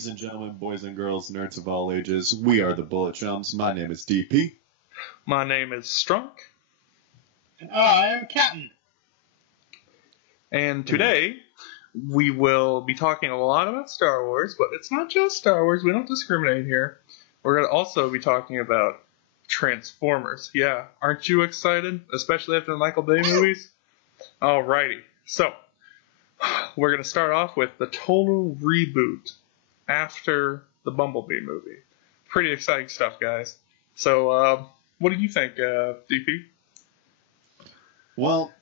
Ladies and gentlemen, boys and girls, nerds of all ages, we are the Bullet Chums. My name is DP. My name is Strunk. And I am Captain. And today, we will be talking a lot about Star Wars, but it's not just Star Wars. We don't discriminate here. We're going to also be talking about Transformers. Yeah, aren't you excited? Especially after the Michael Bay movies? Alrighty. So, we're going to start off with the total reboot after the Bumblebee movie. Pretty exciting stuff, guys. So, what do you think, DP? Well,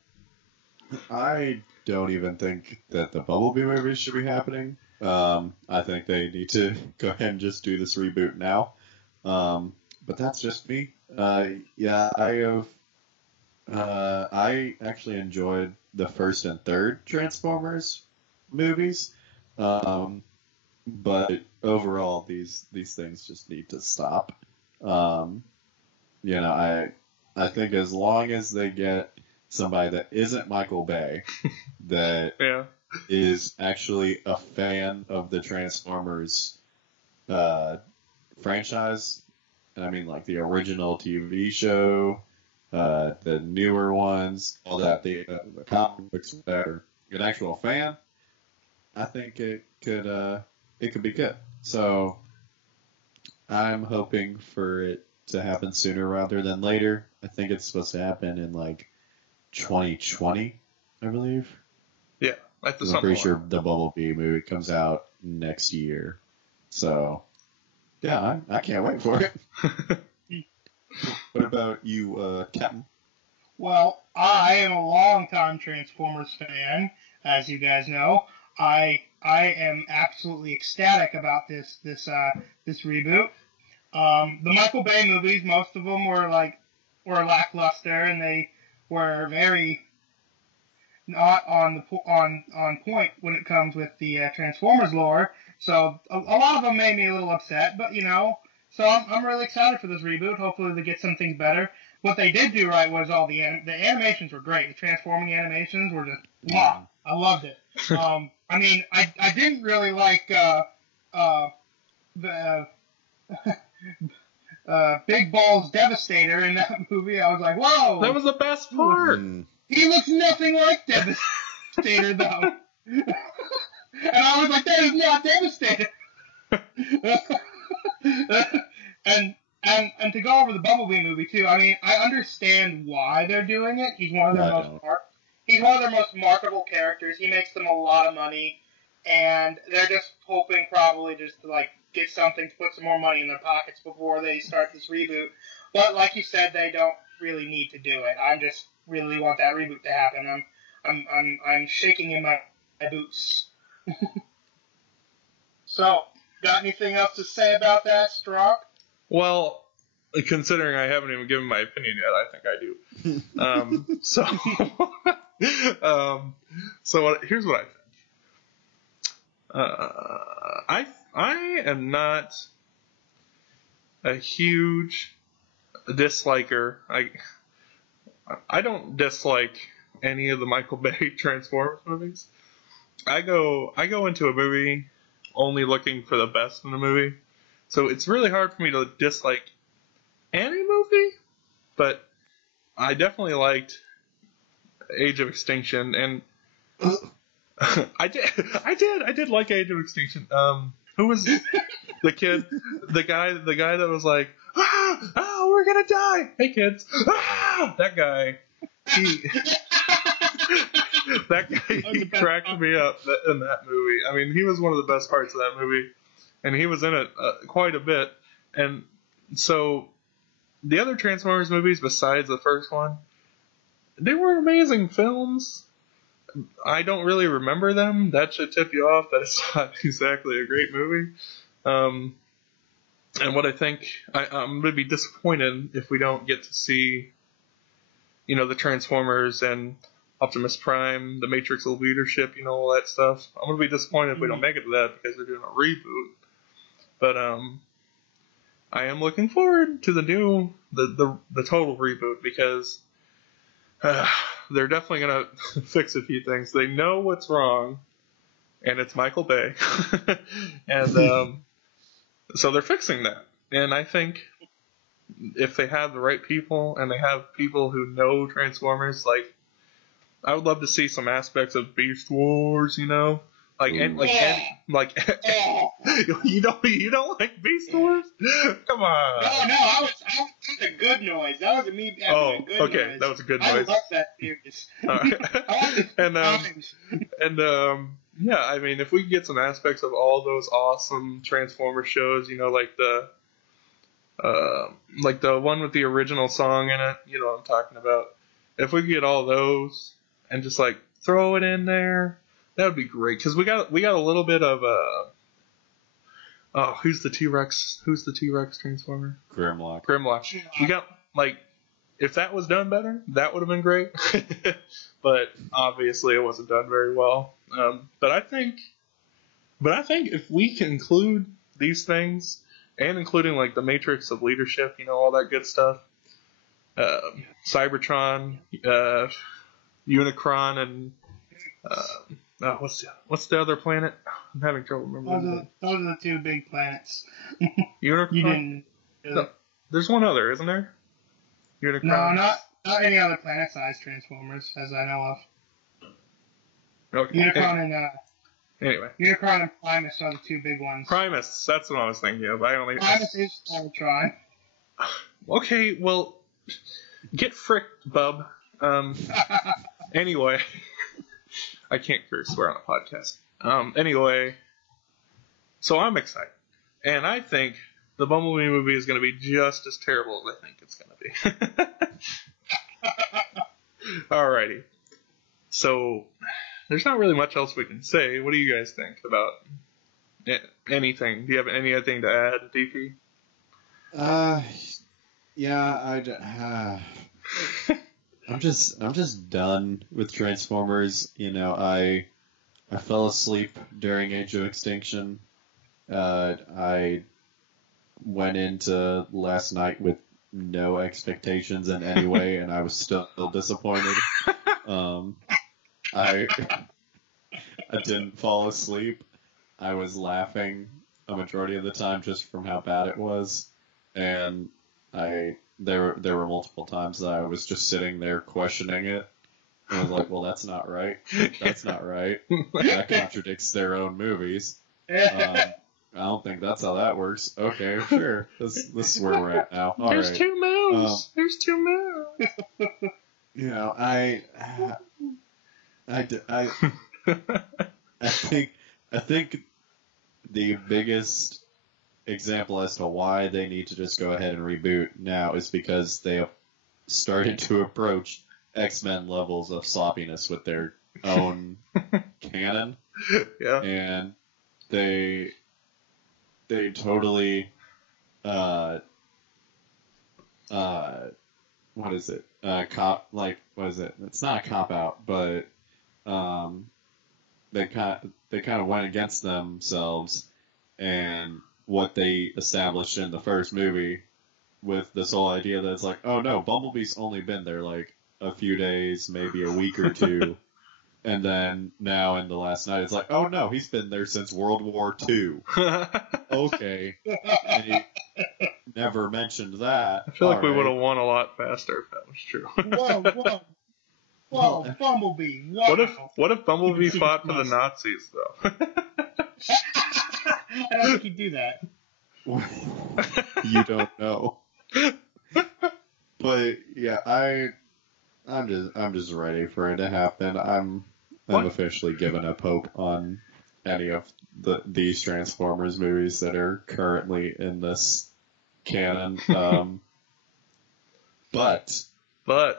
I don't even think that the Bumblebee movie should be happening. I think they need to go ahead and just do this reboot now. But that's just me. Yeah, I actually enjoyed the first and third Transformers movies. But overall, these things just need to stop. I think as long as they get somebody that isn't Michael Bay, that is actually a fan of the Transformers franchise, and I mean like the original TV show, the newer ones, all that, the comic books, whatever, an actual fan, I think it could be good. So I'm hoping for it to happen sooner rather than later. I think it's supposed to happen in like 2020, I believe. Yeah, I'm pretty sure the Bumblebee movie comes out next year. So yeah, I can't wait for it. What about you, Captain? Well, I am a longtime Transformers fan, as you guys know. I am absolutely ecstatic about this reboot. The Michael Bay movies, most of them were lackluster, and they were very not on point when it comes with the Transformers lore. So a lot of them made me a little upset, but so I'm really excited for this reboot. Hopefully they get some things better. What they did do right was all the animations were great. The transforming animations were just wow. I loved it. I mean, I didn't really like the Big Balls Devastator in that movie. I was like, whoa! That was the best part. He looks nothing like Devastator, though. And I was like, that is not Devastator. and to go over the Bumblebee movie too. I mean, I understand why they're doing it. He's one of their most marketable characters. He makes them a lot of money, and they're just hoping probably just to get something to put some more money in their pockets before they start this reboot. But like you said, they don't really need to do it. I just really want that reboot to happen. I'm shaking in my boots. So, got anything else to say about that, Strock? Well, considering I haven't even given my opinion yet, I think I do. Here's what I think. I am not a huge disliker. I don't dislike any of the Michael Bay Transformers movies. I go into a movie only looking for the best in the movie. So it's really hard for me to dislike any movie, but I definitely liked Age of Extinction, and I did like Age of Extinction. Who was the kid? The guy that was like, we're gonna die. Hey kids, that guy. He cracked me up in that movie. I mean, he was one of the best parts of that movie, and he was in it quite a bit. And so the other Transformers movies, besides the first one, they were amazing films. I don't really remember them. That should tip you off that it's not exactly a great movie. And what I think, I'm going to be disappointed if we don't get to see, the Transformers and Optimus Prime, the Matrix of Leadership, all that stuff. I'm going to be disappointed if we don't make it to that because they're doing a reboot. But I am looking forward to the total reboot because they're definitely going to fix a few things. They know what's wrong. and it's Michael Bay. And so they're fixing that. And I think if they have the right people and they have people who know Transformers, like, I would love to see some aspects of Beast Wars, you know, like and like you don't like Beast Wars? Come on. No, I was a good noise. That wasn't me having a good okay, noise. that was a good I noise. love that series. Yeah, I mean, if we could get some aspects of all those awesome Transformer shows, you know, like the one with the original song in it, you know what I'm talking about. If we could get all those and just like throw it in there, that would be great. Because we got a little bit of who's the T-Rex? Who's the T-Rex Transformer? Grimlock. We got, like, if that was done better, that would have been great. But obviously it wasn't done very well. But I think if we can include these things, and including like the Matrix of Leadership, you know, all that good stuff, Cybertron, Unicron, and what's the other planet? I'm having trouble remembering. Those are the two big planets. Unicron. You didn't. No, there's one other, isn't there? Unicron. No, not any other planet-sized Transformers, as I know of. Okay. Unicron and anyway. Unicron and Primus are the two big ones. Primus, that's what I was thinking of. Primus is Cybertron. Okay, well, get fricked, bub. Anyway, I can't swear on a podcast. Anyway, so I'm excited, and I think the Bumblebee movie is going to be just as terrible as I think it's going to be. Alrighty. So, there's not really much else we can say. What do you guys think about anything? Do you have anything to add, DP? Yeah, I'm just done with Transformers. You know, I fell asleep during Age of Extinction. I went into last night with no expectations in any way, and I was still disappointed. I didn't fall asleep. I was laughing a majority of the time just from how bad it was, and there were multiple times that I was just sitting there questioning it. And I was like, well, that's not right. That's not right. That contradicts their own movies. I don't think that's how that works. Okay, sure. This is where we're at now. All There's right. two moons. There's two moons. You know, I think the biggest example as to why they need to just go ahead and reboot now is because they have started to approach X-Men levels of sloppiness with their own canon. Yeah. And they totally what is it? What is it? It's not a cop out, but they kind of went against themselves and what they established in the first movie with this whole idea that it's like, oh no, Bumblebee's only been there like a few days, maybe a week or two. And then now in the last night, it's like, oh no, he's been there since World War II. Okay. And he never mentioned that. I feel like we would have won a lot faster if that was true. Whoa, Bumblebee. Whoa. What if Bumblebee fought for the Nazis, though? I don't think he'd do that. You don't know. But yeah, I'm just ready for it to happen. I'm officially giving up hope on any of these Transformers movies that are currently in this canon. But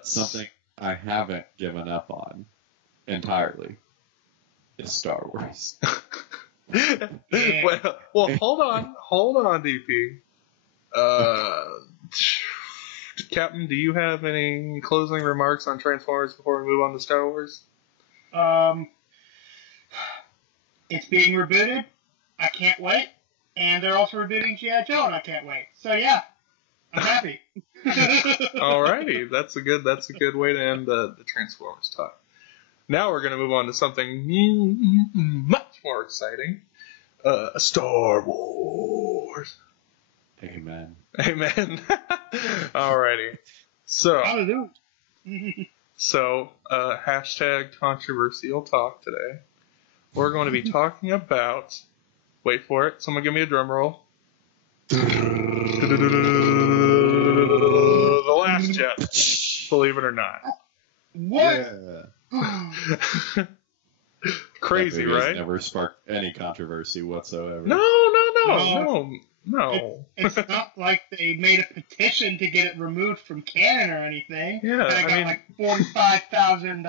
something I haven't given up on entirely is Star Wars. well, hold on, DP. Captain, do you have any closing remarks on Transformers before we move on to Star Wars? It's being rebooted. I can't wait. And they're also rebooting G.I. Joe, and I can't wait. So yeah, I'm happy. Alrighty, that's a good way to end the Transformers talk. Now we're going to move on to something much more exciting. Star Wars. Amen. Amen. Alrighty. So, hashtag controversial talk today. We're going to be talking about, wait for it, someone give me a drum roll. The Last Jedi, believe it or not. What? Yeah. Crazy, that movie has right? never sparked any controversy whatsoever. No. It's not like they made a petition to get it removed from canon or anything. Yeah, and I got like 45,000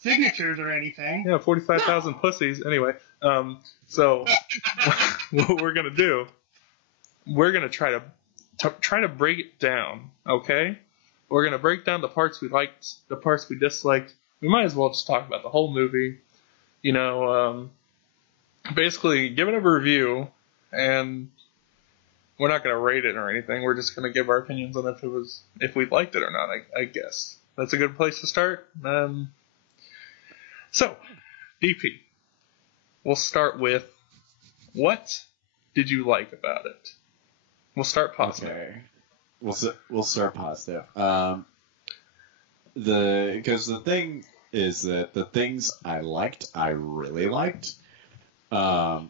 signatures or anything. Yeah, 45,000 pussies. Anyway, so what we're gonna do? We're gonna try to break it down. Okay, we're gonna break down the parts we liked, the parts we disliked. We might as well just talk about the whole movie. You know, basically give it a review, and we're not gonna rate it or anything. We're just gonna give our opinions on if we liked it or not. I guess that's a good place to start. So, DP, we'll start with what did you like about it? We'll start positive. Okay. We'll start positive. Because the thing is that the things I liked, I really liked. I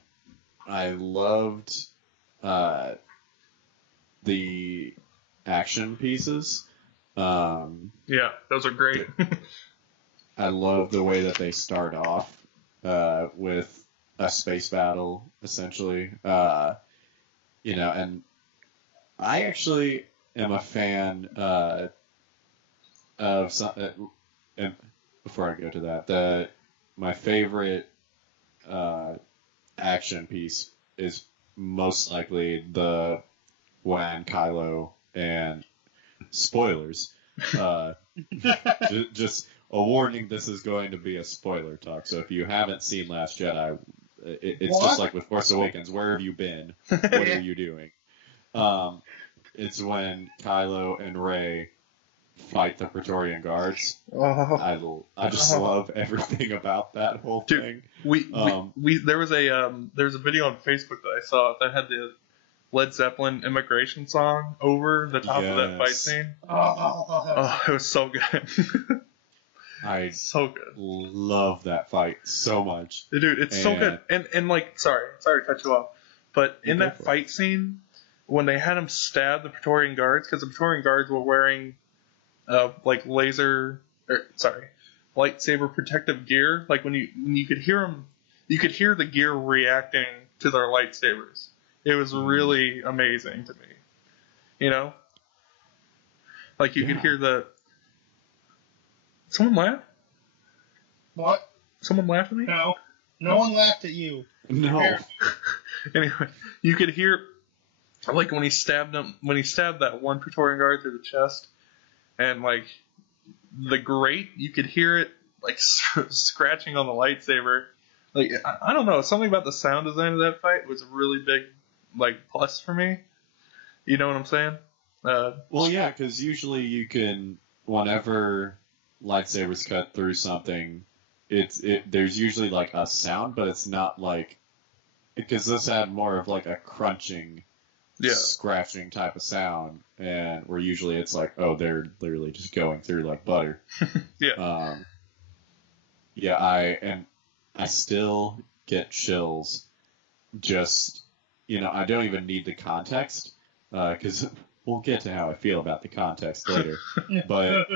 loved the action pieces. Yeah, those are great. I love the way that they start off with a space battle, essentially. And I actually am a fan of some. And before I go to that, my favorite action piece is most likely when Kylo and spoilers. Just a warning, this is going to be a spoiler talk. So if you haven't seen Last Jedi, it's just like with Force Awakens. Where have you been? What are you doing? It's when Kylo and Rey fight the Praetorian Guards. I just love everything about that whole thing. There was a video on Facebook that I saw that had the Led Zeppelin immigration song over the top of that fight scene. Oh, it was so good. So good. Love that fight so much. Dude, it's so good. And like, sorry to cut you off, but in that fight scene, when they had him stab the Praetorian Guards, because the Praetorian Guards were wearing lightsaber protective gear. Like when you could hear them, you could hear the gear reacting to their lightsabers. It was really amazing to me. You know? Like you could hear the... Someone laugh? What? Someone laughed at me? No. No one laughed at you. No. Anyway, you could hear... Like when he stabbed that one Praetorian Guard through the chest, and like the grate, you could hear it like scratching on the lightsaber. Like I don't know, something about the sound design of that fight was a really big like plus for me. You know what I'm saying? Well, yeah, because usually you can, whenever lightsabers cut through something, there's usually like a sound, but it's not like, because this had more of like a crunching. Yeah. Scratching type of sound, and where usually it's like, oh, they're literally just going through like butter. Yeah. I still get chills. Just, I don't even need the context, because we'll get to how I feel about the context later. But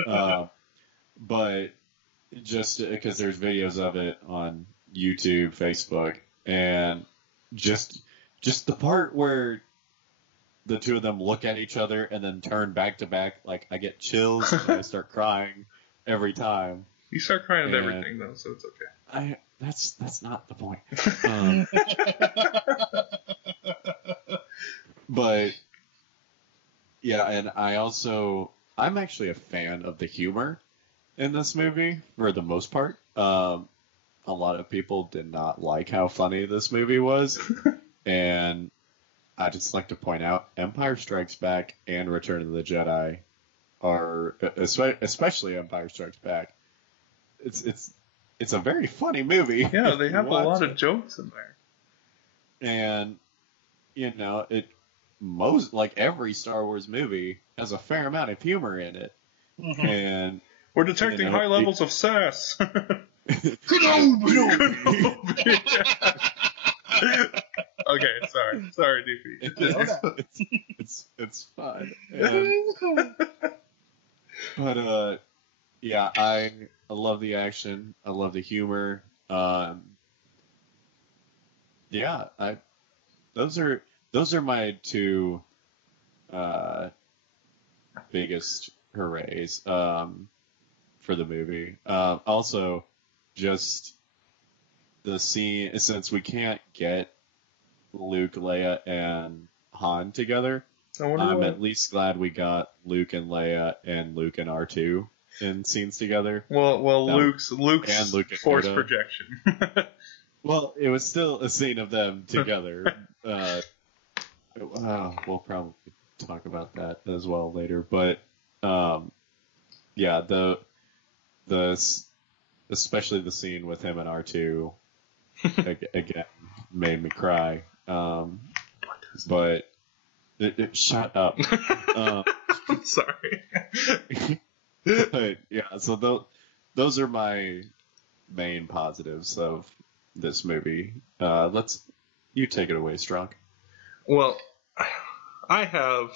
just because there's videos of it on YouTube, Facebook, and just the part where the two of them look at each other and then turn back to back, like I get chills and I start crying every time. You start crying at everything though, so it's okay. That's not the point. But yeah, and I'm actually a fan of the humor in this movie for the most part. A lot of people did not like how funny this movie was, and I just like to point out, Empire Strikes Back and Return of the Jedi are, especially Empire Strikes Back, it's it's a very funny movie. Yeah, they have a lot of jokes in there. And, every Star Wars movie has a fair amount of humor in it. Mm-hmm. And we're detecting high levels of sass. Kenobi! Okay, sorry, DP. It's fine. But yeah, I love the action. I love the humor. Yeah, those are my two biggest hoorays for the movie. Also, just the scene, since we can't get Luke, Leia, and Han together, I'm at least glad we got Luke and Leia and Luke and R2 in scenes together. Well, Luke's and Luke and force Yoda. projection. Well, it was still a scene of them together. We'll probably talk about that as well later, but yeah, the especially the scene with him and R2 again made me cry. But shut up. Sorry. But yeah, so those are my main positives of this movie. You take it away, Strong. Well, I have,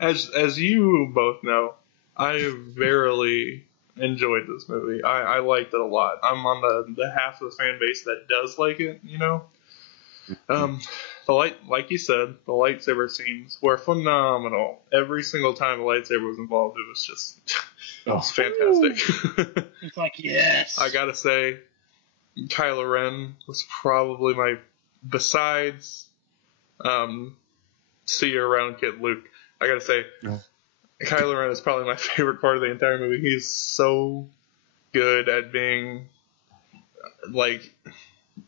as you both know, I verily enjoyed this movie. I liked it a lot. I'm on the half of the fan base that does like it, like you said, the lightsaber scenes were phenomenal. Every single time a lightsaber was involved, it was just it was fantastic. It's like, yes. I gotta say, Kylo Ren was probably besides See You Around Kid Luke, I gotta say, Kylo Ren is probably my favorite part of the entire movie. He's so good at being,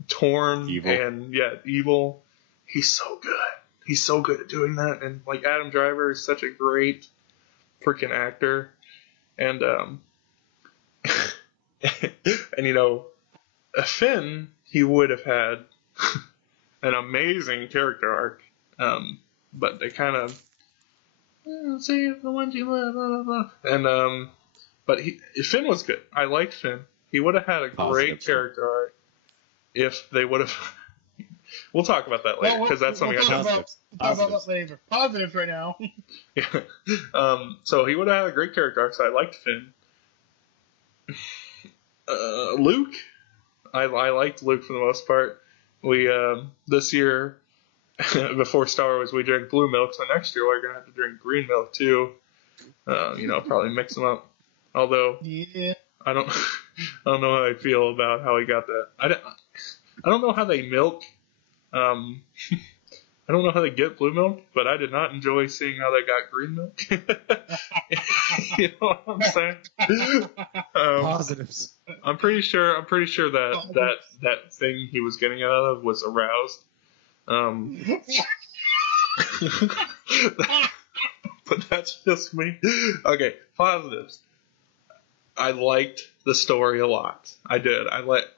torn and, evil. He's so good. He's so good at doing that. And, Adam Driver is such a great freaking actor. And, Finn, he would have had an amazing character arc. But they kind of save the ones you love, blah, blah, blah. And but Finn was good. I liked Finn. He would have had a great character arc if they would have. We'll talk about that later because that's something I know. We'll talk about that later. Positives right now. Yeah. So he would have had a great character arc. So I liked Finn. Luke, I liked Luke for the most part. We this year. Before Star Wars, we drank blue milk, so next year we're gonna have to drink green milk too. Probably mix them up. Although, yeah, I don't know how I feel about how he got that. I don't know how they milk. I don't know how they get blue milk, but I did not enjoy seeing how they got green milk. You know what I'm saying? Positives. I'm pretty sure that thing he was getting out of was aroused. But that's just me. Okay, positives. I liked the story a lot. I did. I liked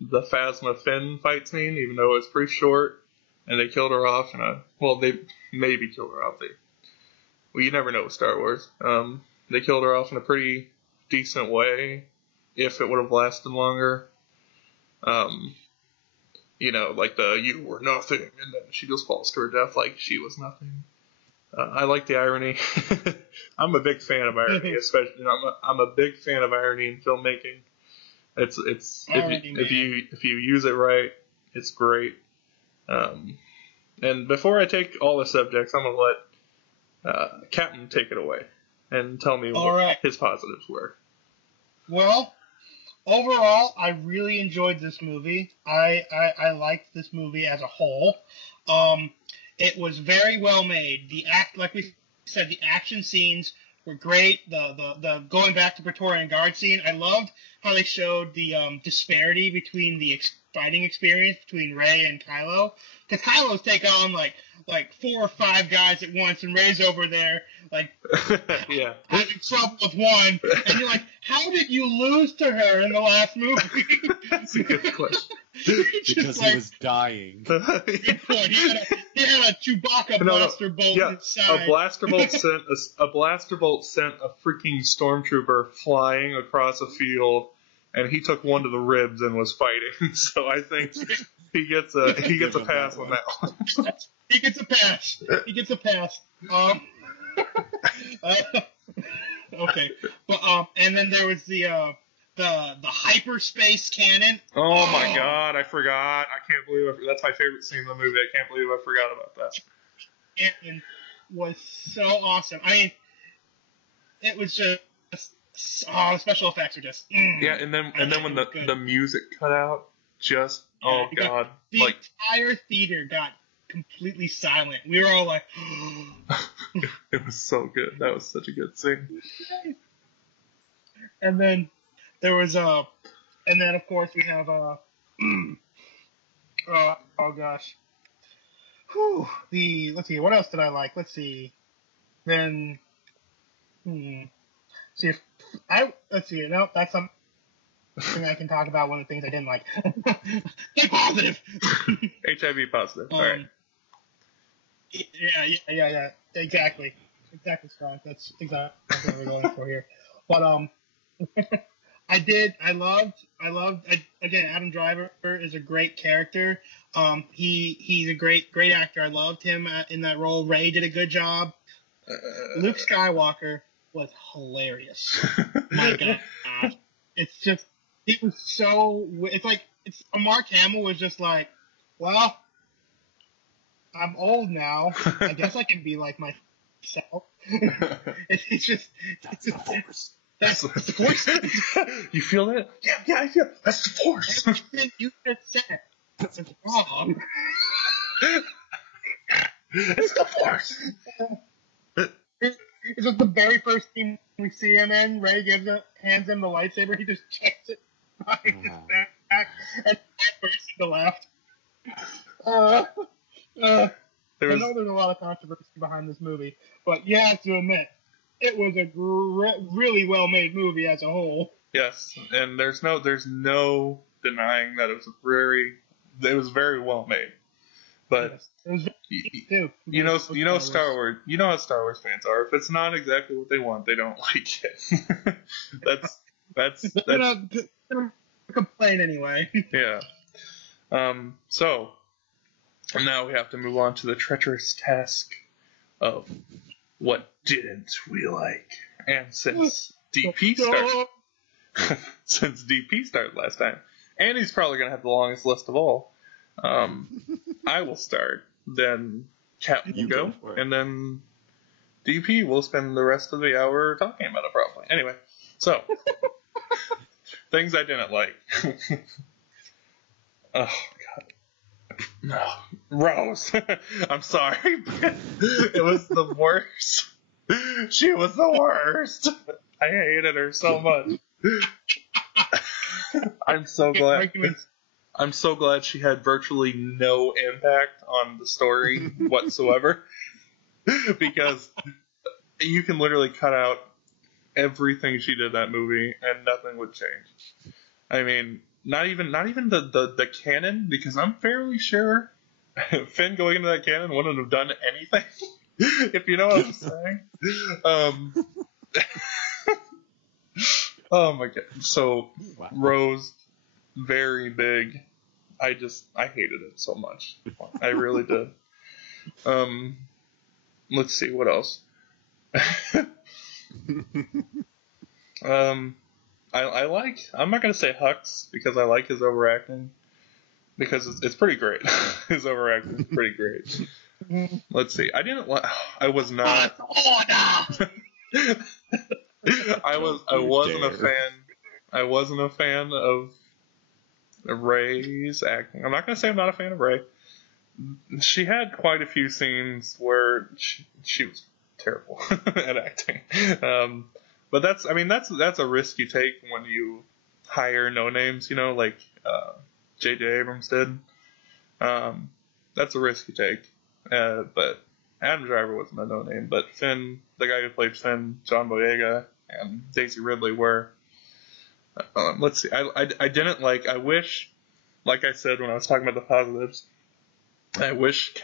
the Phasma Finn fight scene, even though it was pretty short, and they killed her off they maybe killed her off. You never know with Star Wars. They killed her off in a pretty decent way, if it would have lasted longer. You were nothing, and then she just falls to her death like she was nothing. I like the irony. I'm a big fan of irony, especially. I'm a big fan of irony in filmmaking. It's if you use it right, it's great. And before I take all the subjects, I'm gonna let Captain take it away and tell me what his positives were. Well, overall, I really enjoyed this movie. I liked this movie as a whole. It was very well made. Like we said, the action scenes were great. The going back to Praetorian Guard scene, I loved how they showed the disparity between the fighting experience between Rey and Kylo, because Kylo's take on like 4 or 5 guys at once, and Rey's over there like Yeah. having trouble with one, and you're like, how did you lose to her in the last movie? That's a good question. Because he was dying. Good point. He had a Chewbacca blaster bolt Yeah, inside. a blaster bolt sent a freaking stormtrooper flying across a field, and he took one to the ribs and was fighting. So I think he gets a pass on that one. He gets a pass. He gets a pass. Okay, but and then there was the hyperspace cannon. Oh my God, I forgot. I can't believe that's my favorite scene in the movie. I can't believe I forgot about that. Cannon was so awesome. I mean, it was just the special effects are just Yeah, and then when the music cut out, just God, the entire theater got completely silent. We were all like, it was so good. That was such a good scene. And then there was and then of course we have oh gosh, let's see, what else did I like? Let's see, then let's see, no, that's something I can talk about. One of the things I didn't like. Stay positive. HIV positive. All right. Yeah. Exactly, Strong. That's exactly what we're going for here. But again, Adam Driver is a great character. He's a great actor. I loved him in that role. Rey did a good job. Luke Skywalker was hilarious. My God, Mark Hamill was just like, well, I'm old now. I guess I can be like myself. It's just That's the Force. That's the Force. You feel that? Yeah, I feel it. That's the Force. Everything you just said is wrong. It's the Force. It's just the very first scene we see him in. Rey hands him the lightsaber. He just checks it behind his back, and that person to the left. I know there's a lot of controversy behind this movie, but you have to admit, it was a really well-made movie as a whole. Yes, and there's no denying that it was very well made. But Yes, it was too. you know Star Wars. You know how Star Wars fans are. If it's not exactly what they want, they don't like it. that's They're gonna complain anyway. Yeah. So now we have to move on to the treacherous task of what didn't we like. And since DP started last time, and he's probably gonna have the longest list of all, I will start. Then Cat will go, and then DP will spend the rest of the hour talking about it probably. Anyway, so things I didn't like. Oh God. No, Rose. I'm sorry. It was the worst. She was the worst. I hated her so much. I'm so glad she had virtually no impact on the story whatsoever. Because you can literally cut out everything she did in that movie and nothing would change. I mean, not even the canon, because I'm fairly sure Finn going into that canon wouldn't have done anything. If you know what I'm saying. Oh my God. So Wow. Rose, very big. I hated it so much. I really did. Let's see, what else? I'm not going to say Hux, because I like his overacting, because it's pretty great. His overacting is pretty great. Let's see. I wasn't a fan of Rey's acting. I'm not going to say I'm not a fan of Rey. She had quite a few scenes where she was terrible at acting. But that's a risk you take when you hire no names, like J.J. Abrams did. That's a risk you take. But Adam Driver wasn't a no-name. But Finn, the guy who played Finn, John Boyega, and Daisy Ridley were. Let's see. I didn't like. I wish, like I said when I was talking about the positives, I wish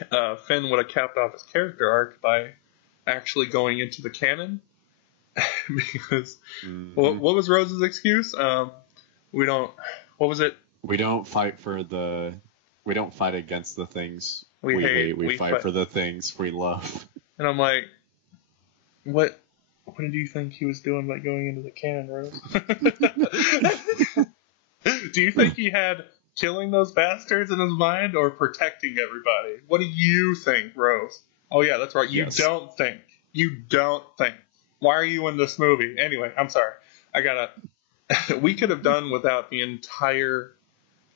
Finn would have capped off his character arc by actually going into the canon. Because what was Rose's excuse? We don't. What was it? We don't fight against the things we hate. We fight for the things we love. And I'm like, what did you think he was doing by going into the canon, Rose? Do you think he had killing those bastards in his mind or protecting everybody? What do you think, Rose? Oh yeah, that's right. Yes. You don't think. Why are you in this movie? Anyway, I'm sorry. We could have done without the entire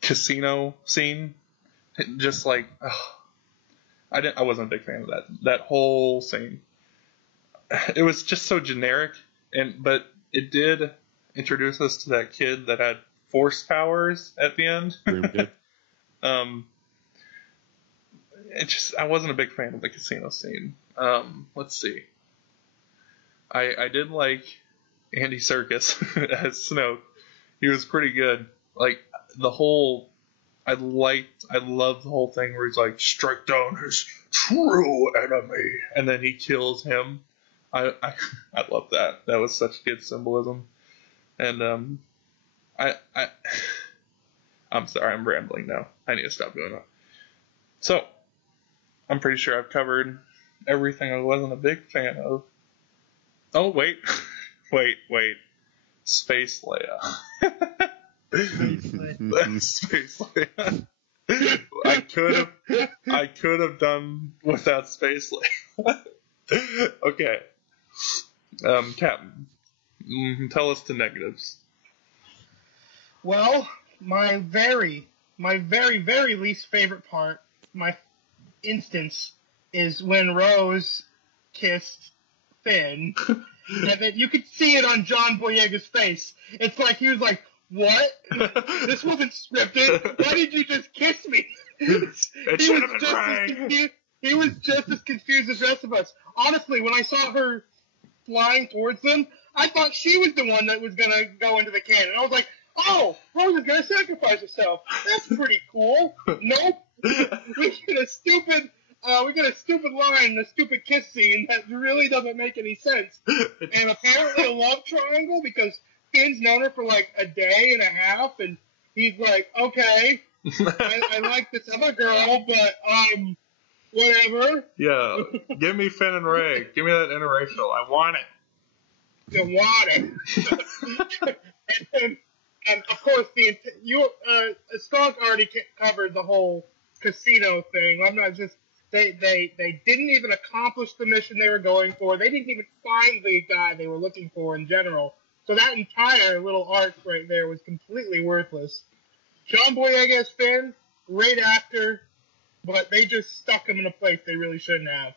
casino scene. Just like, I wasn't a big fan of that whole scene. It was just so generic, but it did introduce us to that kid that had force powers at the end. I wasn't a big fan of the casino scene. Let's see. I did like Andy Serkis as Snoke. He was pretty good. Like I loved the whole thing where he's like, strike down his true enemy, and then he kills him. I love that. That was such good symbolism. And I'm sorry, I'm rambling now. I need to stop doing that. So, I'm pretty sure I've covered everything I wasn't a big fan of. Oh, wait. Space Leia. Space Leia. I could have done without Space Leia. Okay. Captain, tell us the negatives. Well, my very, very least favorite part, my instance, is when Rose kissed Finn, and then you could see it on John Boyega's face. It's like he was like, "What? This wasn't scripted. Why did you just kiss me?" It should have been right. He was just as confused as the rest of us. Honestly, when I saw her flying towards them, I thought she was the one that was gonna go into the cannon. I was like, "Oh, Rose is gonna sacrifice herself. That's pretty cool." Nope. We get a stupid line, a stupid kiss scene that really doesn't make any sense. And apparently a love triangle because Finn's known her for like a day and a half, and he's like, "Okay, I like this other girl, but whatever." Yeah, give me Finn and Ray. Give me that interracial. I want it. You want it. and of course, Stronk already covered the whole casino thing. I'm not just. They didn't even accomplish the mission they were going for. They didn't even find the guy they were looking for in general. So that entire little arc right there was completely worthless. John Boyega as Finn, great actor, but they just stuck him in a place they really shouldn't have.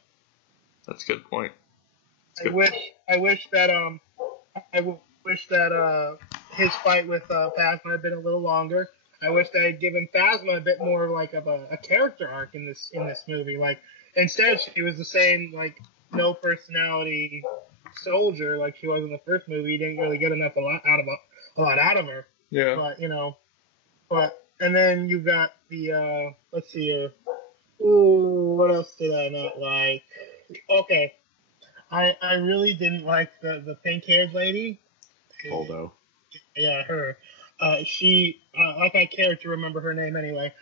That's a good point. I wish that his fight with Phasma had been a little longer. I wish they had given Phasma a bit more like of a character arc in this movie. Like instead, she was the same like no personality soldier like she was in the first movie. You didn't really get a lot out of her. Yeah. But and then you got the let's see here. Ooh, what else did I not like? Okay, I really didn't like the pink-haired lady. Holdo. Yeah, her. She, like I care to remember her name anyway.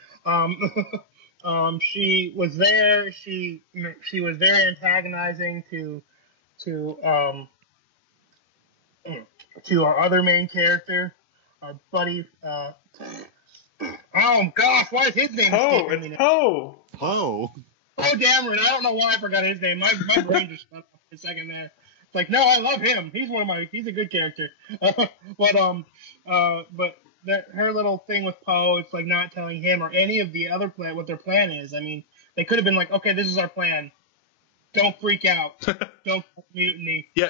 She was there. She was very antagonizing to our other main character, our buddy. Oh gosh, why is his name escaping me now? Poe. Oh, Dameron. I don't know why I forgot his name. My brain just shut up for a second there. It's like, no, I love him. He's a good character. But that her little thing with Poe, it's like not telling him or any of the other plan what their plan is. I mean, they could have been like, okay, this is our plan. Don't freak out. Don't mutiny. Yeah,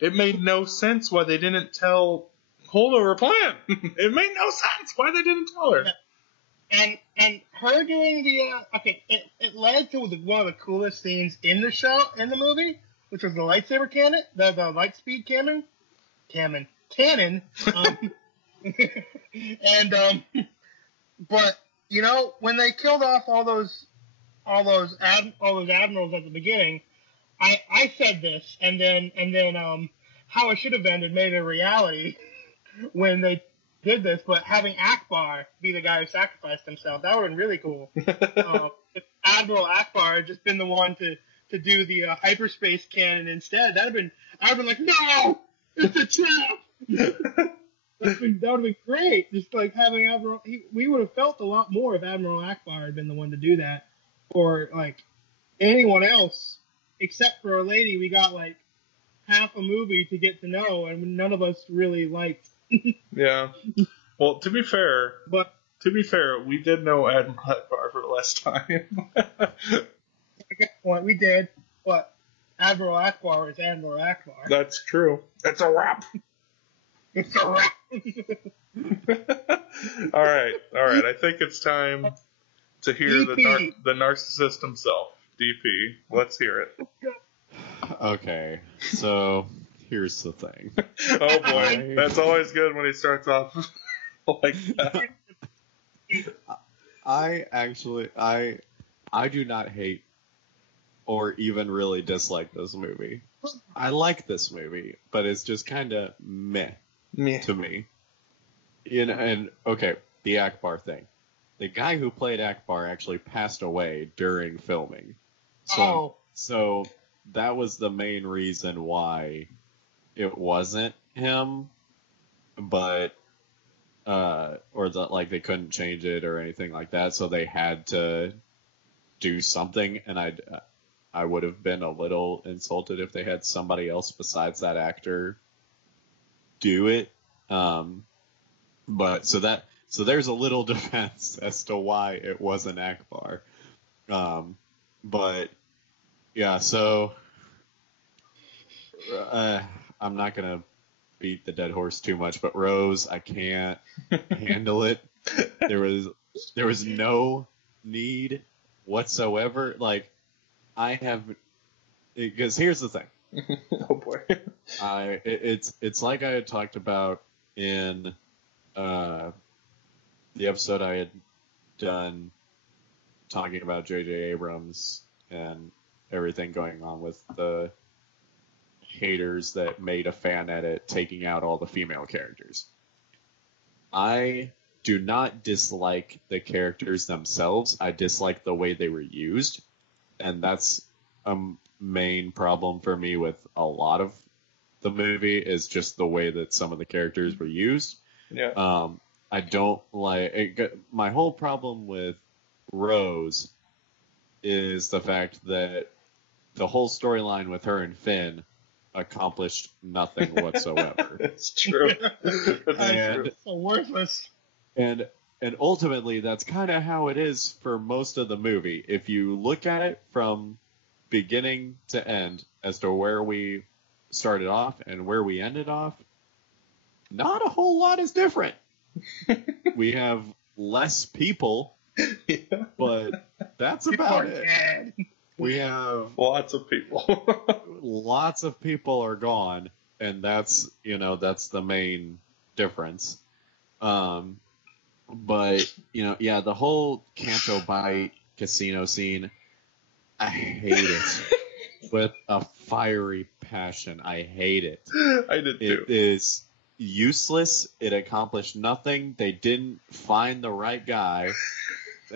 it made no sense why they didn't tell Holdo her plan. It made no sense why they didn't tell her. and her doing the it led to one of the coolest scenes in the movie, which was the lightsaber cannon, the light speed cannon. And but when they killed off all those admirals at the beginning, I said this, and then how it should have ended made it a reality when they did this, but having Akbar be the guy who sacrificed himself, that would have been really cool. If Admiral Akbar had just been the one to do the hyperspace cannon instead, I'd have been like, no, it's a trap. That would have been great. Just like having Admiral, we would have felt a lot more if Admiral Akbar had been the one to do that, or like anyone else except for a lady we got like half a movie to get to know, and none of us really liked. Yeah. Well, to be fair, we did know Admiral Akbar for the last time. Well, we did, but Admiral Akbar is Admiral Akbar. That's true. It's a wrap. It's a wrap. All right. I think it's time to hear DP. the narcissist himself, DP. Let's hear it. Okay, so here's the thing. Oh boy, that's always good when he starts off like that. I do not hate or even really dislike this movie. I like this movie, but it's just kind of meh to me. And okay, the Akbar thing. The guy who played Akbar actually passed away during filming. So that was the main reason why it wasn't him, but or that like they couldn't change it or anything like that, so they had to do something, and I would have been a little insulted if they had somebody else besides that actor do it. But so there's a little defense as to why it wasn't Akbar. But yeah, so I'm not gonna beat the dead horse too much, but Rose, I can't handle it. There was no need whatsoever. Like, because here's the thing. Oh boy. It's like I had talked about in the episode I had done talking about J.J. Abrams and everything going on with the haters that made a fan edit taking out all the female characters. I do not dislike the characters themselves. I dislike the way they were used. And that's a main problem for me with a lot of the movie, is just the way that some of the characters were used. Yeah. I don't like my whole problem with Rose is the fact that the whole storyline with her and Finn accomplished nothing whatsoever. It's true. It's so worthless. And ultimately, that's kind of how it is for most of the movie. If you look at it from beginning to end as to where we started off and where we ended off, not a whole lot is different. We have less people, but that's about it. Dead. We have lots of people. Lots of people are gone, and that's the main difference. But the whole Canto Bight casino scene, I hate it with a fiery passion. I hate it. I did too. It is useless. It accomplished nothing. They didn't find the right guy,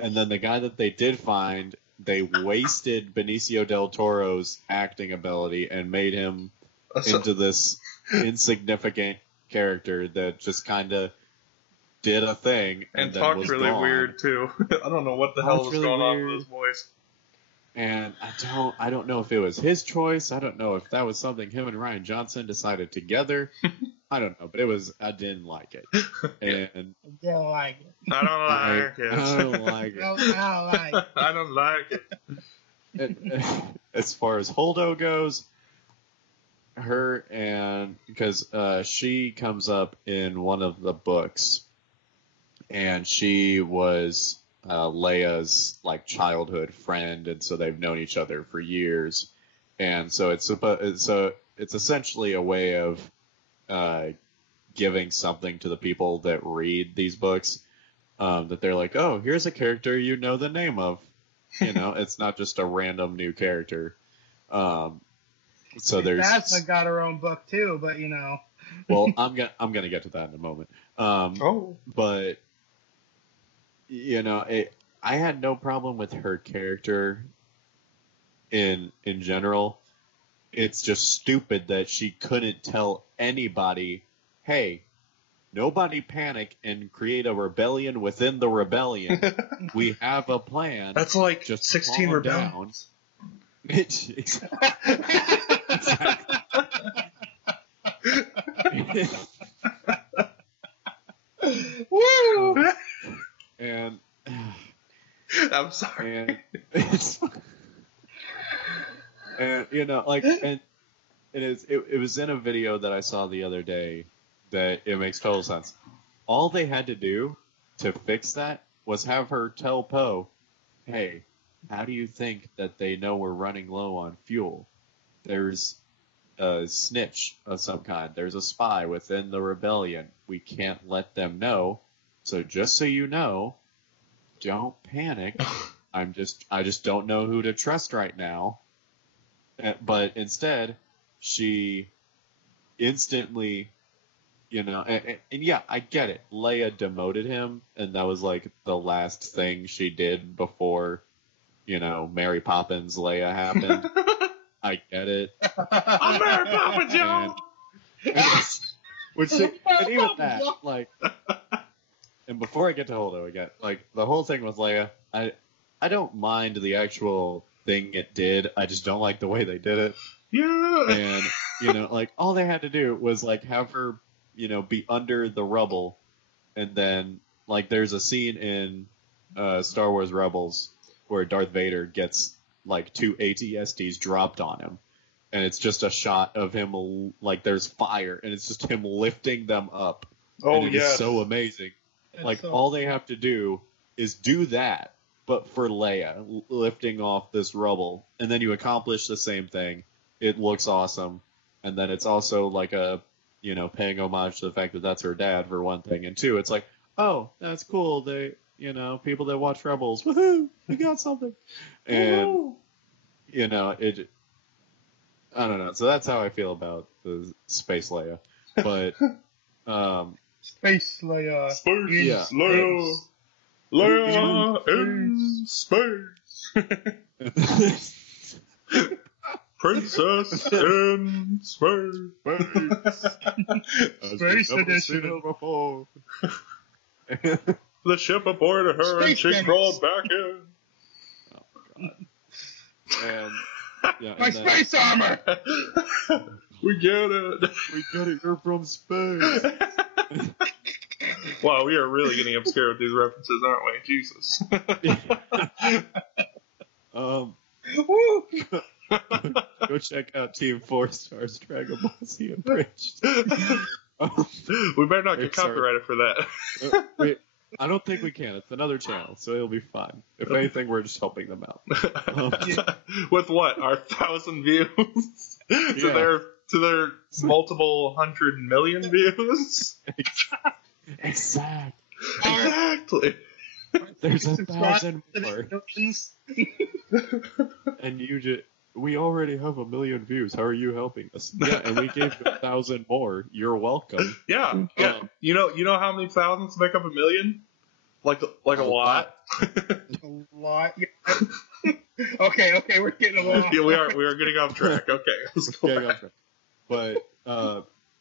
and then the guy that they did find, they wasted Benicio del Toro's acting ability and made him into this insignificant character that just kind of did a thing and then talked was really gone. Weird too. I don't know what the hell was really going on weird. with his voice. And I don't know if it was his choice. I don't know if that was something him and Ryan Johnson decided together. I don't know, but I didn't like it. And I don't like it. I don't like it. I don't like it. I don't like it. I don't like it. As far as Holdo goes, because she comes up in one of the books, and she was Leia's like childhood friend, and so they've known each other for years, and so it's essentially a way of giving something to the people that read these books, that they're like, oh, here's a character you know the name of. It's not just a random new character. So there's Phasma got her own book too, but well, I'm gonna get to that in a moment. But I had no problem with her character in general. It's just stupid that she couldn't tell anybody, hey, nobody panic and create a rebellion within the rebellion. We have a plan. That's like just 16 rebellions. Exactly. Woo! And I'm sorry. And it was in a video that I saw the other day that it makes total sense. All they had to do to fix that was have her tell Poe, hey, how do you think that they know we're running low on fuel? There's a snitch of some kind. There's a spy within the rebellion. We can't let them know. So just so you know, don't panic. I just don't know who to trust right now. But instead, she instantly, and yeah, I get it. Leia demoted him, and that was like the last thing she did before, Mary Poppins Leia happened. I get it. I'm Mary Poppins, y'all. And even that, like, and before I get to Holdo again, like, the whole thing with Leia, I don't mind the actual thing it did. I just don't like the way they did it. Yeah. And, like, all they had to do was, like, have her, be under the rubble. And then, like, there's a scene in Star Wars Rebels where Darth Vader gets, like, 2 AT-STs dropped on him. And it's just a shot of him, like, there's fire. And it's just him lifting them up. Oh, and it is so amazing. Like, all they have to do is do that, but for Leia, lifting off this rubble. And then you accomplish the same thing. It looks awesome. And then it's also like a, paying homage to the fact that that's her dad, for one thing. And two, it's like, oh, that's cool. They, people that watch Rebels, woohoo, we got something. And, it, I don't know. So that's how I feel about the Space Leia. But, Space Leia. Space Leia. Leia in space. Princess in space. Space edition. Before. The ship aborted her and she crawled back in. Oh my god. And my space armor. We get it. We get it. You're from space. Wow, we are really getting obscure with these references, aren't we? Jesus. Woo! Go check out Team 4 Stars Dragon Ball Z Abridged. We better not get copyrighted for that. I don't think we can. It's another channel, so it'll be fine. If anything, we're just helping them out. With what? Our 1,000 views? to their multiple 100 million views? Exactly. There's 1,000 more. And we already have 1 million views. How are you helping us? Yeah, and we gave you 1,000 more. You're welcome. Yeah. You know how many thousands make up 1 million? Like a lot. A lot. Yeah. Okay, we're getting along. Yeah, we are getting off track. Okay, let's go back. But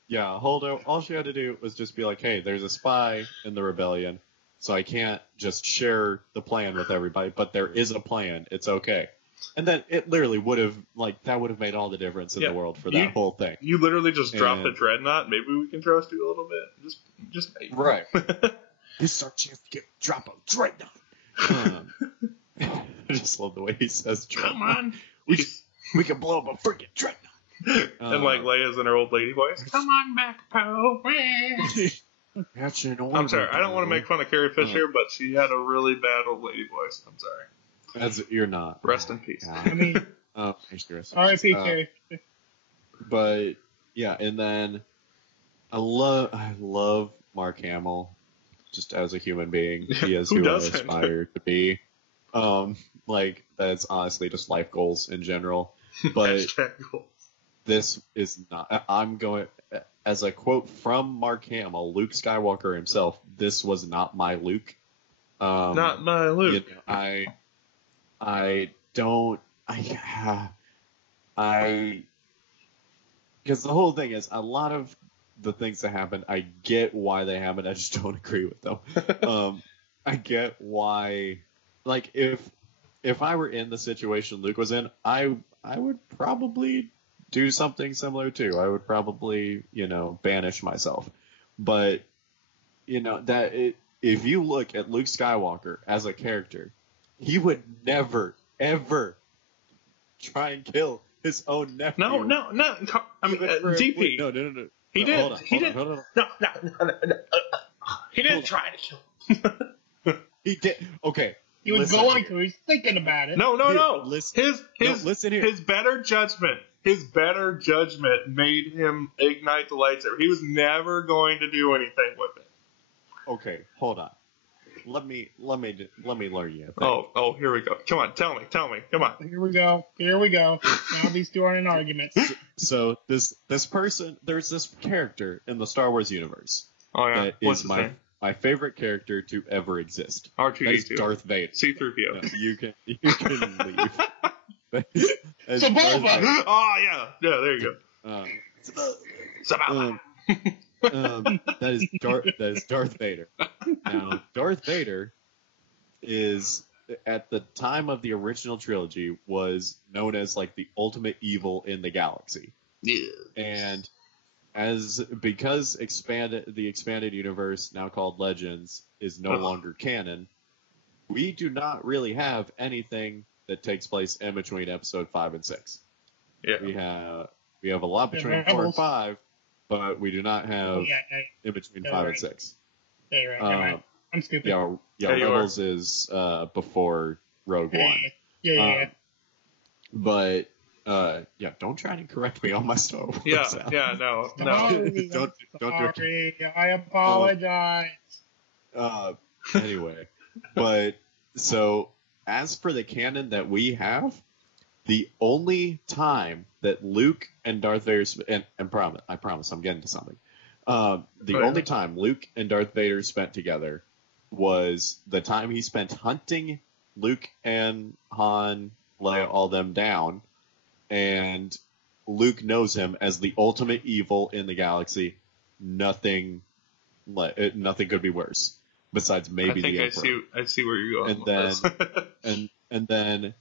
yeah, Holdo, all she had to do was just be like, hey, there's a spy in the rebellion, so I can't just share the plan with everybody, but there is a plan. It's okay. And then it literally would have made all the difference in the world for that whole thing. You literally just dropped a dreadnought. Maybe we can trust you a little bit. Just maybe. Right. This is our chance to drop a dreadnought. I just love the way he says dreadnought. Come on. We can blow up a freaking dreadnought. And like Leia's in her old lady voice. Come on back, Poe. That's an I'm sorry. I don't want to make fun of Carrie Fisher, but she had a really bad old lady voice. I'm sorry. You're not. Rest in peace. I mean, R.I.P. Carrie. But yeah, and then I love Mark Hamill, just as a human being. He is who I aspire to be. Like that's honestly just life goals in general. But this is not. I'm going as a quote from Mark Hamill, Luke Skywalker himself. This was not my Luke. Not my Luke. You know, I don't. Because the whole thing is, a lot of the things that happen, I get why they happen. I just don't agree with them. I get why. Like if I were in the situation Luke was in, I would probably do something similar too. I would probably, banish myself. But if you look at Luke Skywalker as a character, he would never ever try and kill his own nephew. No. I mean, DP. No. He didn't. Hold on. No. He didn't try to kill him. He did. Okay. He was going to. He's thinking about it. No. Listen here. His better judgment made him ignite the lightsaber. He was never going to do anything with it. Okay, hold on. Let me learn you. Oh, here we go. Come on, tell me. Come on. Here we go. Now these two are in arguments. So this person, there's this character in the Star Wars universe. Oh yeah. That is my favorite character to ever exist. R2D2. That is Darth Vader. C-3PO. No, you can leave. That's So Darth Boba. Vader. Oh yeah. Yeah, there you go. That is Darth Vader. Now, Darth Vader is, at the time of the original trilogy, was known as like the ultimate evil in the galaxy. Yeah. And because the expanded universe, now called Legends, is no longer canon, we do not really have anything that takes place in between episode 5 and 6. Yeah. We have a lot between 4 and 5, but we do not have in between 5 and 6. Yeah, you're right. I'm stupid. Yeah, Rebels is before Rogue One. Yeah. But don't try to correct me on my Star Wars. No. Don't. Sorry, I apologize. Anyway, but so as for the canon that we have, the only time that Luke and Darth Vader I promise I'm getting to something. The only time Luke and Darth Vader spent together was the time he spent hunting Luke and Han, Leia, all them down, and Luke knows him as the ultimate evil in the galaxy. Nothing could be worse. Besides maybe the Emperor. I see where you're going. And then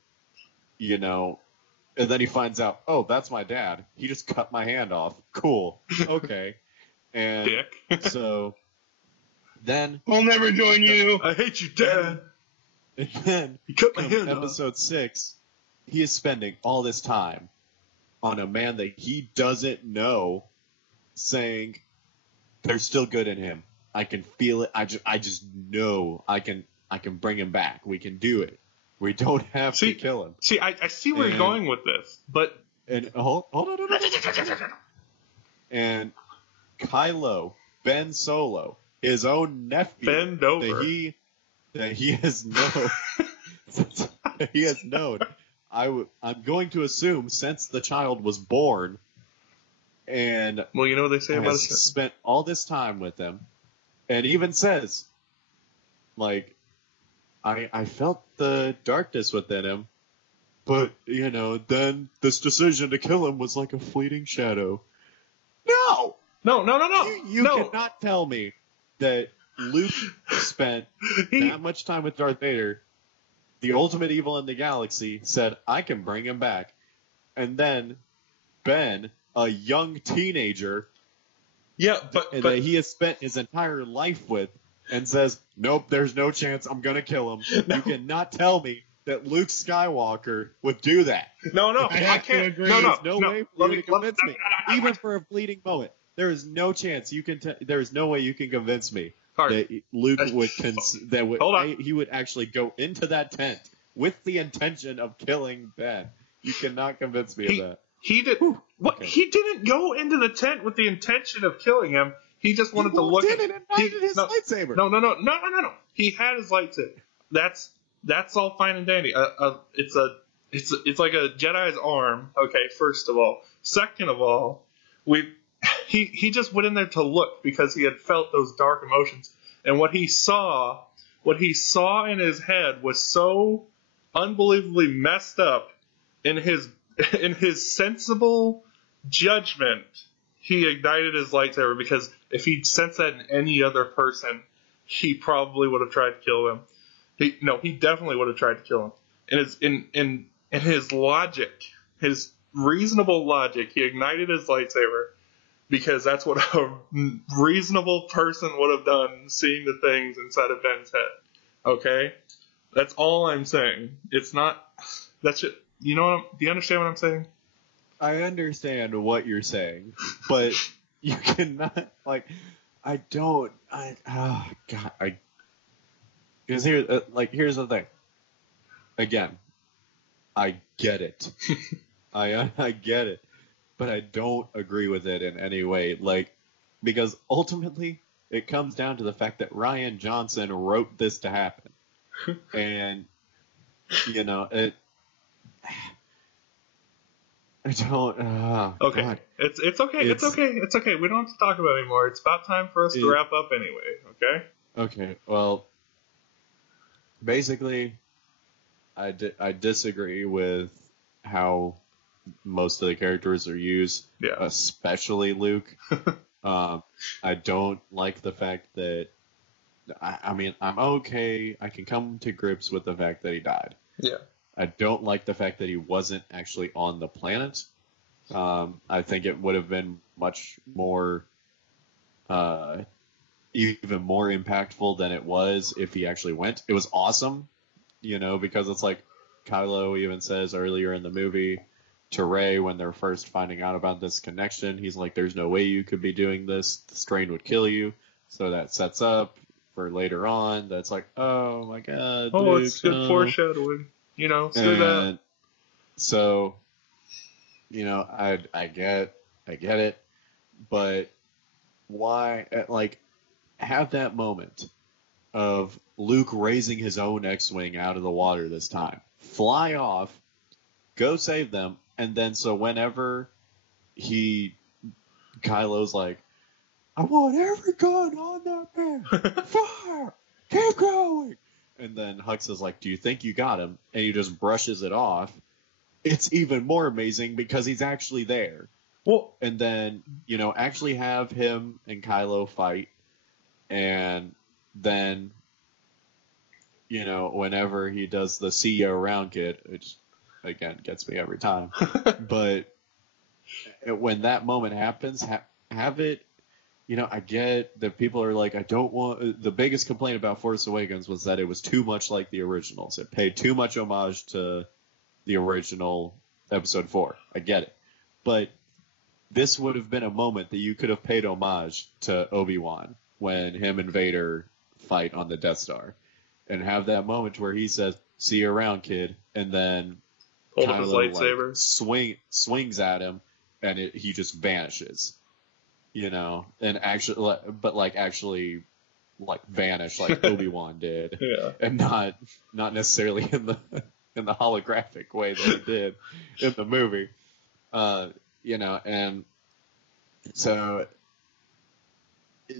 and then he finds out, oh, that's my dad. He just cut my hand off. Cool. Okay. And Dick. So then I'll never join you. I hate you, Dad. And then he cut my hand off. Episode 6, he is spending all this time on a man that he doesn't know, saying there's still good in him. I can feel it. I just know I can bring him back. We can do it. We don't have to kill him. See, I see where you're going with this, but hold on. And Kylo, Ben Solo, his own nephew, bend over. that he has known. I'm going to assume since the child was born, and well, you know what they say about it. Spent all this time with him. And even says, like, I felt the darkness within him, but, then this decision to kill him was like a fleeting shadow. No! You cannot tell me that Luke spent that much time with Darth Vader, the ultimate evil in the galaxy, said, I can bring him back. And then Ben, a young teenager, but that he has spent his entire life with, and says, nope, there's no chance I'm going to kill him. No. You cannot tell me that Luke Skywalker would do that. No, I can't agree. There's no way for you to convince me, even for a fleeting moment. There is no chance you can. There is no way you can convince me that Luke would Hold on. he would actually go into that tent with the intention of killing Ben. You cannot convince me of that. He did. Whew, what? okay. He didn't go into the tent with the intention of killing him. He just wanted to look at his lightsaber. No. He had his lightsaber. That's all fine and dandy. It's like a Jedi's arm. Okay, first of all. Second of all, he just went in there to look because he had felt those dark emotions, and what he saw in his head was so unbelievably messed up. In his sensible judgment, he ignited his lightsaber, because if he'd sensed that in any other person, he probably would have tried to kill him. He definitely would have tried to kill him. In his logic, his reasonable logic, he ignited his lightsaber because that's what a reasonable person would have done, seeing the things inside of Ben's head. Okay? That's all I'm saying. It's not... That's it. You know what do you understand what I'm saying? I understand what you're saying, but you cannot, like, because here's the thing. Again, I get it. I get it, but I don't agree with it in any way. Like, because ultimately it comes down to the fact that Rian Johnson wrote this to happen, and it. I don't. Okay, God. it's okay. It's okay. We don't have to talk about it anymore. It's about time for us to wrap up anyway. Okay. Okay. Well, basically, I disagree with how most of the characters are used, especially Luke. I don't like the fact that. I mean, I'm okay. I can come to grips with the fact that he died. Yeah. I don't like the fact that he wasn't actually on the planet. I think it would have been much more, even more impactful than it was if he actually went. It was awesome, because it's like Kylo even says earlier in the movie to Rey when they're first finding out about this connection. He's like, "There's no way you could be doing this. The strain would kill you." So that sets up for later on. That's like, oh my God. Oh, Luke, it's good foreshadowing. Screw that. So, I get it, but why, have that moment of Luke raising his own X-Wing out of the water this time, fly off, go save them, and then so whenever Kylo's like, "I want every gun on that man, fire, keep going." And then Hux is like, "Do you think you got him?" And he just brushes it off. It's even more amazing because he's actually there. Well, and then, actually have him and Kylo fight. And then, whenever he does the "see you around, kid," which, again, gets me every time. But when that moment happens, have it... I get that people are like, I don't want... The biggest complaint about Force Awakens was that it was too much like the originals. It paid too much homage to the original Episode 4. I get it. But this would have been a moment that you could have paid homage to Obi-Wan when him and Vader fight on the Death Star. And have that moment where he says, "See you around, kid." And then hold up his lightsaber. Swings at him, and he just vanishes. And actually, actually vanish like Obi-Wan did, and not necessarily in the holographic way that he did in the movie, and so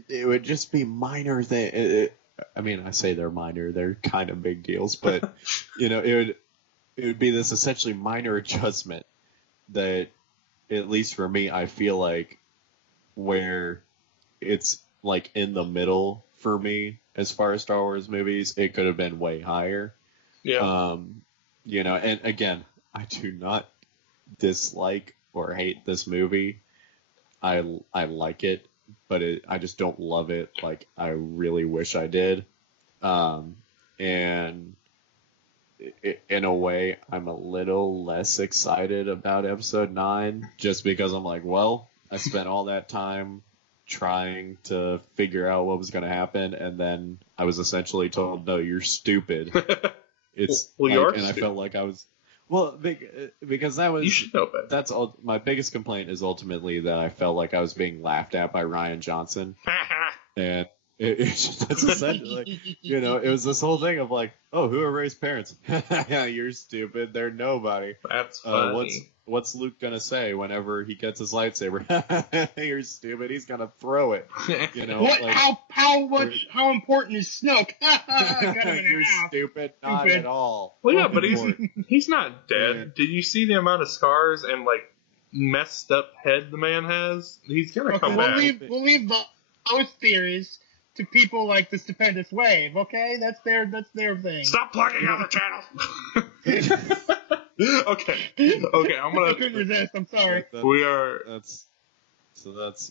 it would just be minor thing. I mean, I say they're minor; they're kind of big deals, but it would be this essentially minor adjustment that, at least for me, I feel like, where it's like in the middle for me as far as Star Wars movies, it could have been way higher. Yeah. And again, I do not dislike or hate this movie. I like it, but I just don't love it like I really wish I did. And in a way, I'm a little less excited about Episode 9 just because I'm like, well, I spent all that time trying to figure out what was going to happen, and then I was essentially told, "No, you're stupid." It's well, like, you are and stupid. I felt like I was, well, because that was, You should know better. that's all. My biggest complaint is ultimately that I felt like I was being laughed at by Ryan Johnson, and that's essentially, it was this whole thing of like, oh, who are Ray's parents? Yeah, you're stupid. They're nobody. That's funny. What's Luke gonna say whenever he gets his lightsaber? You're stupid. He's gonna throw it. What? Like, How important is Snoke? Cut him in you're half. stupid. Not Stupid. at all. Well, yeah, but Important. he's not dead. Yeah. Did you see the amount of scars and like messed up head the man has? He's gonna come back. We'll leave those theories to people like the Stupendous Wave. Okay, that's their thing. Stop plugging other channels. Okay, I'm I gonna. couldn't resist. I'm sorry. That's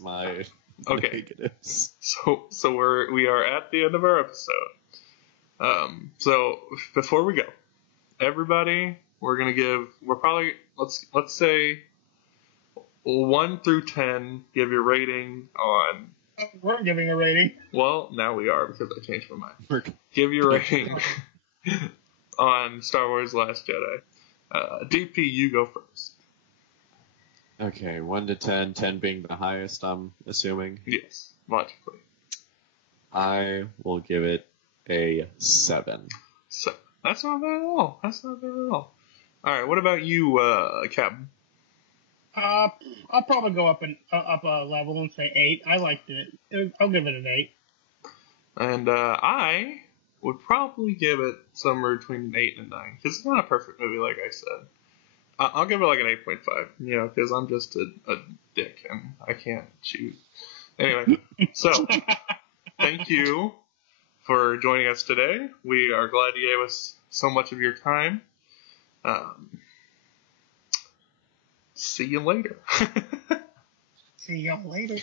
my Okay. negatives. So we are at the end of our episode. So before we go, everybody, we're probably let's say 1 through 10. Give your rating on. We're giving a rating. Well, now we are because I changed my mind. Give your rating on Star Wars: Last Jedi. DP, you go first. Okay, 1 to 10, 10 being the highest, I'm assuming. Yes, logically. I will give it a 7. So that's not bad at all. All right, what about you, Captain? I'll probably go up a level and say 8. I liked it. I'll give it an 8. And I would probably give it somewhere between an 8 and a 9 because it's not a perfect movie, like I said. I'll give it like an 8.5, because I'm just a dick and I can't choose. Anyway, so thank you for joining us today. We are glad you gave us so much of your time. See you later. See y'all later.